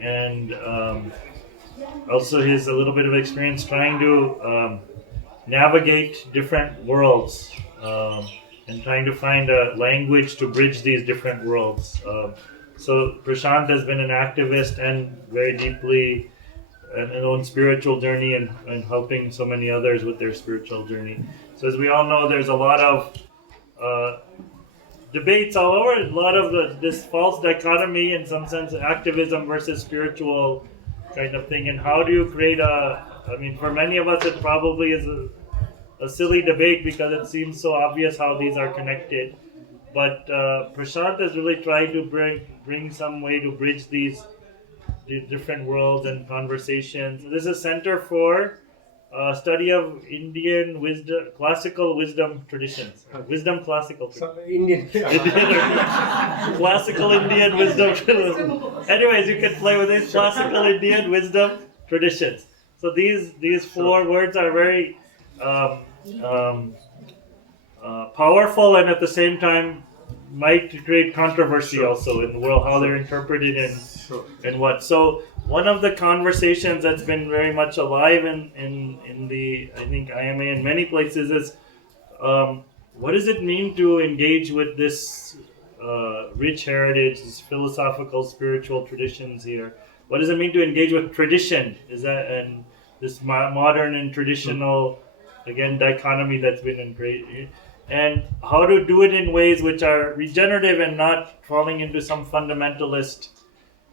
and also he has a little bit of experience trying to navigate different worlds and trying to find a language to bridge these different worlds. So Prashant has been an activist and very deeply an own spiritual journey and helping so many others with their spiritual journey. So as we all know, there's a lot of debates all over, a lot of this false dichotomy, in some sense, activism versus spiritual kind of thing. And how do you create for many of us, it probably is a silly debate because it seems so obvious how these are connected. But Prashant has really tried to bring some way to bridge these different worlds and conversations. This is a center for study of Indian wisdom, classical wisdom traditions. Wisdom classical. Indian. Classical Indian wisdom. Anyways, you can play with this. Classical Indian wisdom traditions. So these four words are very powerful, and at the same time might create controversy also in the world, how they're interpreted and what. So one of the conversations that's been very much alive in the, I think, IMA in many places is what does it mean to engage with this rich heritage, these philosophical, spiritual traditions here? What does it mean to engage with tradition? Is that and this modern and traditional, again, dichotomy that's been created? And how to do it in ways which are regenerative and not falling into some fundamentalist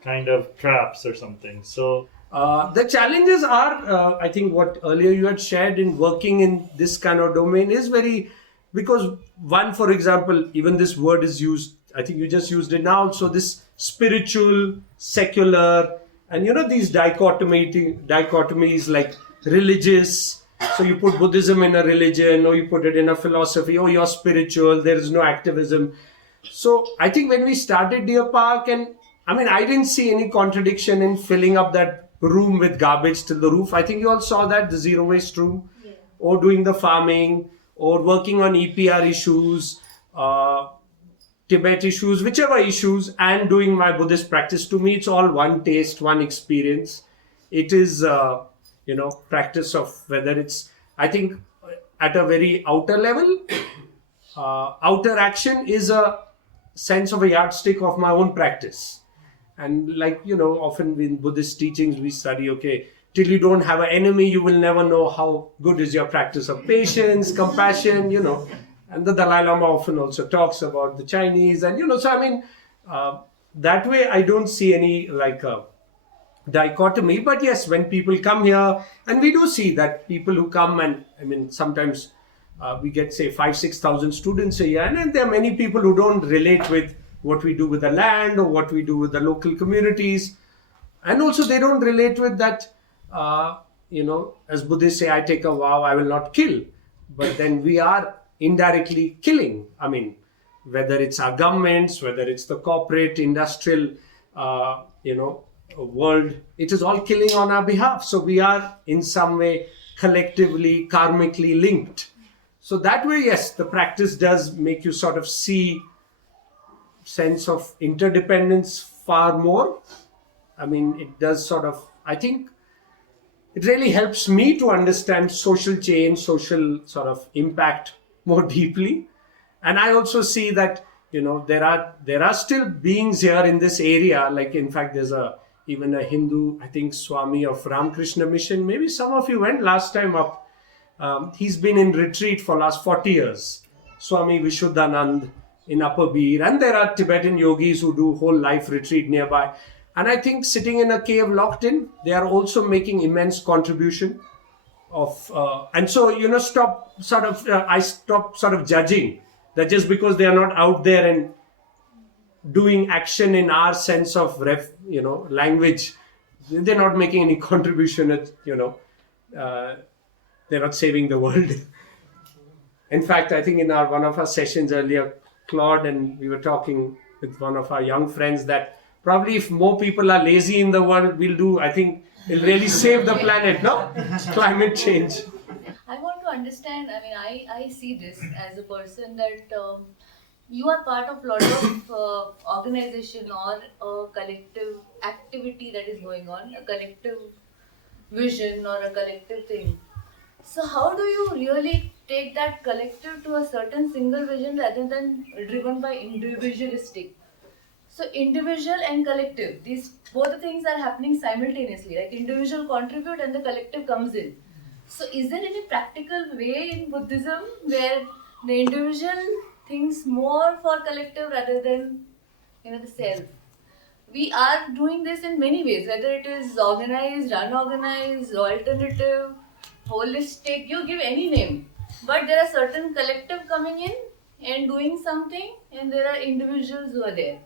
kind of traps or something. So the challenges are, I think what earlier you had shared in working in this kind of domain is very, because one, for example, even this word is used, I think you just used it now. So this spiritual, secular, and these dichotomies like religious. So you put Buddhism in a religion, or you put it in a philosophy, or you're spiritual, there is no activism. So I think when we started Deer Park, and I didn't see any contradiction in filling up that room with garbage till the roof. I think you all saw that, the zero waste room, or doing the farming, or working on EPR issues, Tibet issues, whichever issues, and doing my Buddhist practice. To me, it's all one taste, one experience. It is practice of whether it's, I think, at a very outer level, outer action is a sense of a yardstick of my own practice. And often in Buddhist teachings, we study, okay, till you don't have an enemy, you will never know how good is your practice of patience, compassion, and the Dalai Lama often also talks about the Chinese, and, that way I don't see any dichotomy. But yes, when people come here, and we do see that people who come, and sometimes we get say 5,000-6,000 students a year, and then there are many people who don't relate with what we do with the land or what we do with the local communities, and also they don't relate with that as Buddhists say, I take a vow, I will not kill, but then we are indirectly killing. Whether it's our governments, whether it's the corporate industrial world, it is all killing on our behalf. So we are in some way collectively, karmically linked. So that way, yes, the practice does make you sort of see sense of interdependence far more. It does sort of, I think it really helps me to understand social change, social sort of impact more deeply. And I also see that, there are still beings here in this area. Like, in fact, there's even a Hindu, I think, Swami of Ramakrishna Mission. Maybe some of you went last time up. He's been in retreat for last 40 years. Swami Vishuddhanand in Upper Bir. And there are Tibetan yogis who do whole life retreat nearby. And I think sitting in a cave locked in, they are also making immense contribution of, and so, I stop sort of judging that just because they are not out there and doing action in our sense of language, they're not making any contribution. They're not saving the world. In fact, I think in one of our sessions earlier, Claude and we were talking with one of our young friends that probably if more people are lazy in the world, it'll really save the planet, no? Climate change. I want to understand, I see this as a person that you are part of a lot of organization or a collective activity that is going on, a collective vision or a collective thing. So how do you really take that collective to a certain single vision rather than driven by individualistic? So individual and collective, these both the things are happening simultaneously. Like individual contribute and the collective comes in. So is there any practical way in Buddhism where the individual thinks more for collective rather than the self? We are doing this in many ways, whether it is organized, unorganized, alternative, holistic, you give any name. But there are certain collective coming in and doing something, and there are individuals who are there.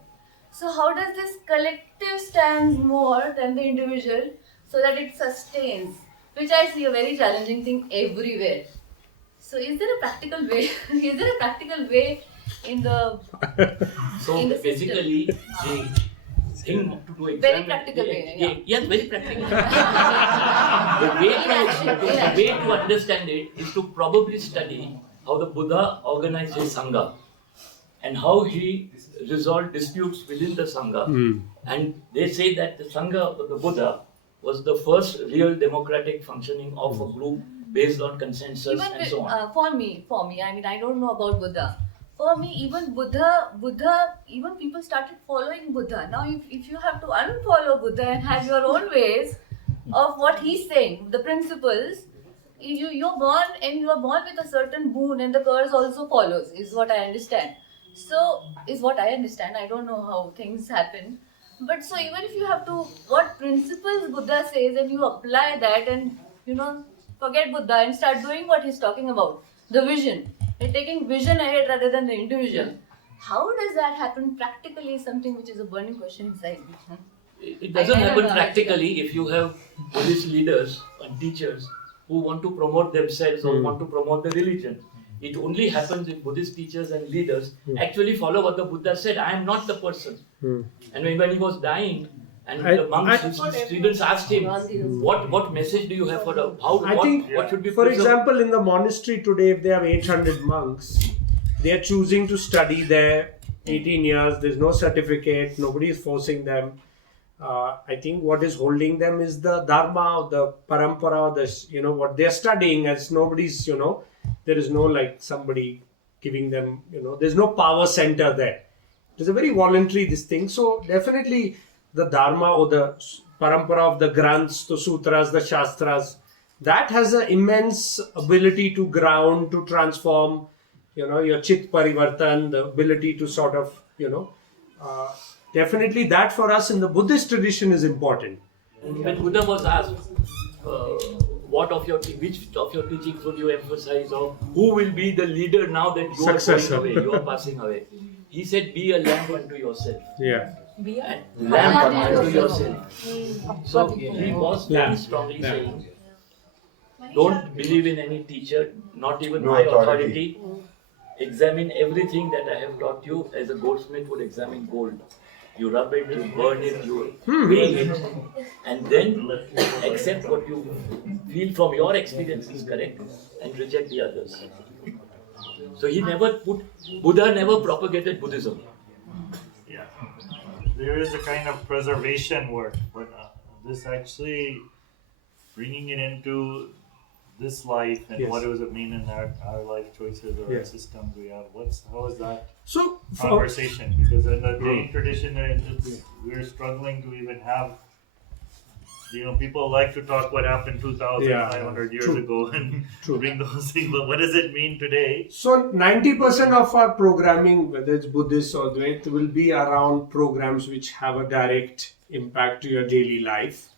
So how does this collective stand more than the individual so that it sustains? Which I see a very challenging thing everywhere. So is there a practical way? Is there a practical way in the So in the basically, system? the thing to examine. Very practical way, yeah. Yes, very practical. The way to understand it is to probably study how the Buddha organized his Sangha and how he resolved disputes within the Sangha. And they say that the Sangha of the Buddha was the first real democratic functioning of a group based on consensus Even and so on. for me, I mean, I don't know about Buddha. For me, even Buddha, even people started following Buddha. Now, if you have to unfollow Buddha and have your own ways of what he's saying, the principles, you're born and you are born with a certain boon, and the curse also follows. Is what I understand. So, is what I understand. I don't know how things happen. But so even if you have to, what principles Buddha says, and you apply that, and forget Buddha and start doing what he's talking about, the vision. You're taking vision ahead rather than the individual. Yeah. How does that happen practically? Is something which is a burning question inside me. It doesn't I don't happen know. practically if you have Buddhist leaders and teachers who want to promote themselves or want to promote the religion. It only happens if Buddhist teachers and leaders actually follow what the Buddha said. I am not the person. And when he was dying, and the monks, his students asked him, "What message do you have for the what should be for preserved?" example, in the monastery today, if they have 800 monks, they are choosing to study there 18 years. There's no certificate. Nobody is forcing them. I think what is holding them is the dharma, the parampara, what they're studying. As nobody's, there is no like somebody giving them, there's no power center there. It's a very voluntary this thing. So definitely the dharma or the parampara of the granths, the sutras, the shastras, that has an immense ability to ground, to transform, your chit parivartan, the ability to sort of, definitely that for us in the Buddhist tradition is important. When Buddha was asked, which of your teachings would you emphasize, or who will be the leader now that you Successor. are going away, you are passing away? He said, "Be a lamp unto yourself." Yeah. And lamp unto yourself. So he was very strongly saying, don't believe in any teacher, not even my authority. Examine everything that I have taught you as a goldsmith would examine gold. You rub it, you burn it, you weigh it, and then accept what you feel from your experience is correct and reject the others. So Buddha never propagated Buddhism. Yeah, there is a kind of preservation work, but this actually bringing it into this life and Yes. what does it mean in our life choices or Yeah. our systems we have. How is that So, conversation? Because in the Jain tradition, we're struggling to even have. People like to talk what happened 2,500 years True. ago and True. bring those things. But what does it mean today? So 90% of our programming, whether it's Buddhist or Dvaita, will be around programs which have a direct impact to your daily life.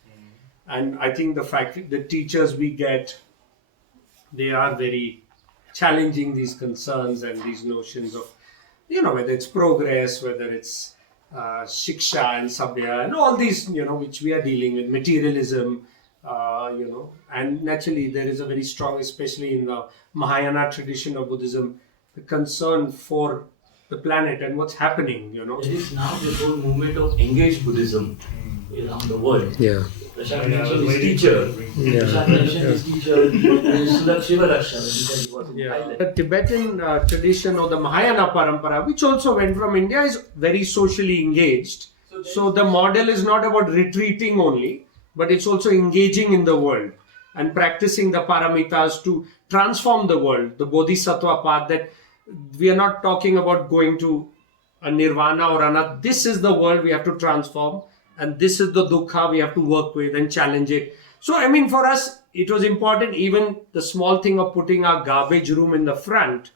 And I think the fact the teachers we get, they are very challenging these concerns and these notions of, whether it's progress, whether it's shiksha and sabya and all these, which we are dealing with, materialism, and naturally there is a very strong, especially in the Mahayana tradition of Buddhism, the concern for the planet and what's happening, There is now this whole movement of engaged Buddhism, around the world. Yeah. Prashant mentioned his teacher. Prashant mentioned his teacher, Shiva Raksha, when he said he was in Thailand. The Tibetan tradition or the Mahayana Parampara, which also went from India, is very socially engaged. So the model is not about retreating only, but it's also engaging in the world and practicing the paramitas to transform the world, the bodhisattva path. That we are not talking about going to a nirvana or another. This is the world we have to transform, and this is the dukkha we have to work with and challenge it. So I mean, for us, it was important. Even the small thing of putting our garbage room in the front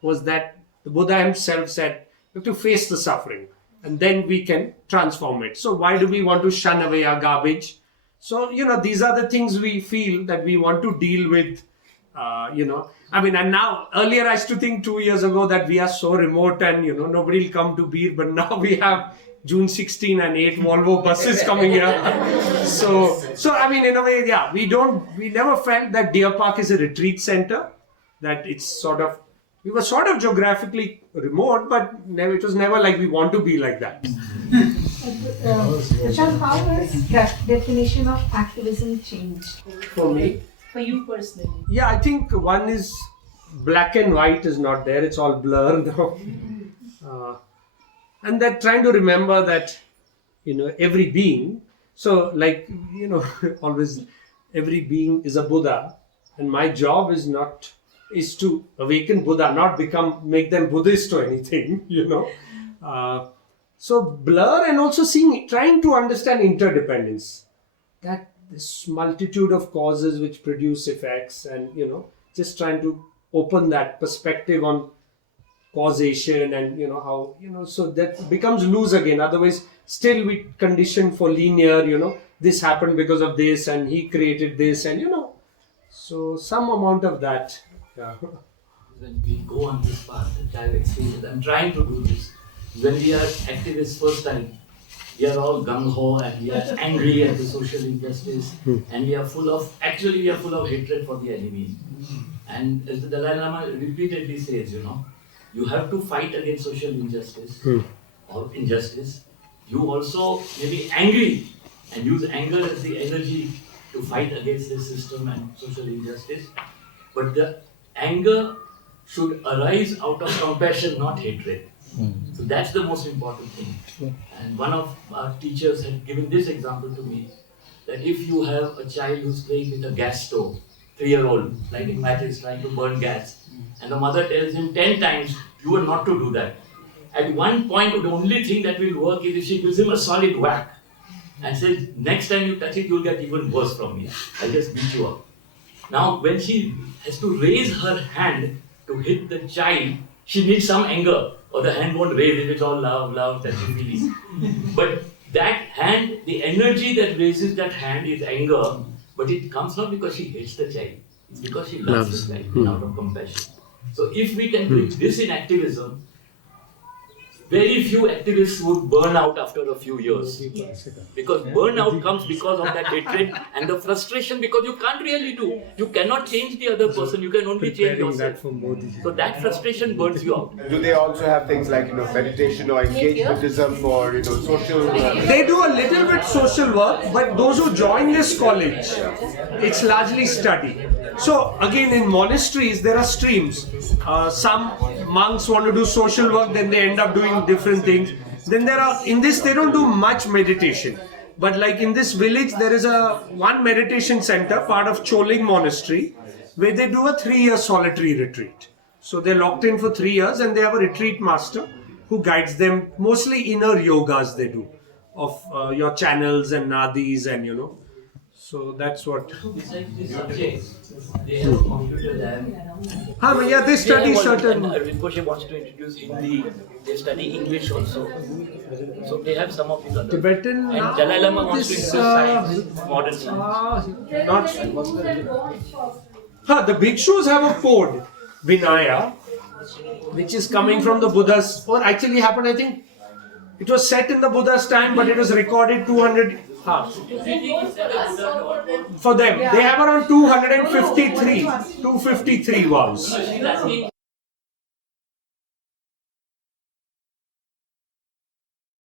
was that the Buddha himself said, we have to face the suffering and then we can transform it. So why do we want to shun away our garbage? So, these are the things we feel that we want to deal with, and now, earlier I used to think 2 years ago that we are so remote and, nobody will come to Beer, but now we have June 16 and 8 Volvo buses coming here. So in a way, yeah, we never felt that Deer Park is a retreat center, that it's we were sort of geographically remote, but it was never like we want to be like that. Prashant, how has that definition of activism changed? For me? For you personally? Yeah, I think one is black and white is not there. It's all blur now. And that trying to remember that, every being. So always every being is a Buddha. And my job is to awaken Buddha, not make them Buddhist or anything, So blur and also trying to understand interdependence. That this multitude of causes which produce effects and, just trying to open that perspective on causation and, how, so that becomes loose again. Otherwise, still we condition for linear, this happened because of this and he created this and, so some amount of that. Yeah. When we go on this path, that I've experienced, I'm trying to do this. When we are activists first time, we are all gung-ho and we are angry at the social injustice and we are full of hatred for the enemy. And as the Dalai Lama repeatedly says, you have to fight against social injustice or injustice. You also may be angry and use anger as the energy to fight against this system and social injustice. But the anger should arise out of compassion, not hatred. So that's the most important thing. And one of our teachers had given this example to me, that if you have a child who's playing with a gas stove, 3-year-old, lighting matches, trying to burn gas, and the mother tells him 10 times, you are not to do that. At one point, the only thing that will work is if she gives him a solid whack and says, next time you touch it, you'll get even worse from me. I'll just beat you up. Now, when she has to raise her hand to hit the child, she needs some anger, or the hand won't raise if it's all love, touchy-feely. But that hand, the energy that raises that hand is anger, but it comes not because she hates the child, it's because she loves the child out of compassion. So if we can bring this in activism, very few activists would burn out after a few years. Because burnout comes because of that hatred and the frustration, because you can't really do. You cannot change the other person, you can only change yourself. So that frustration burns you out. Do they also have things like meditation or engage Buddhism or social? They do a little bit social work, but those who join this college, it's largely study. So again, in monasteries there are streams. Some monks want to do social work, then they end up doing different things. Then they don't do much meditation. But like in this village, there is one meditation center, part of Choling Monastery, where they do a 3-year solitary retreat. So they're locked in for 3 years and they have a retreat master who guides them, mostly inner yogas they do, of your channels and nadis and So that's what. Besides this subject, they have a computer lab. Yeah, they study certain. Rinpoche wants to introduce Hindi. They study English also. So they have some of these other. Tibetan. And Dalai Lama wants to introduce science, modern science. The bhikshus have a code, Vinaya, which is coming from the Buddha's, or actually happened, I think, it was set in the Buddha's time, but it was recorded 200. For them, they have around 253 vows. She's asking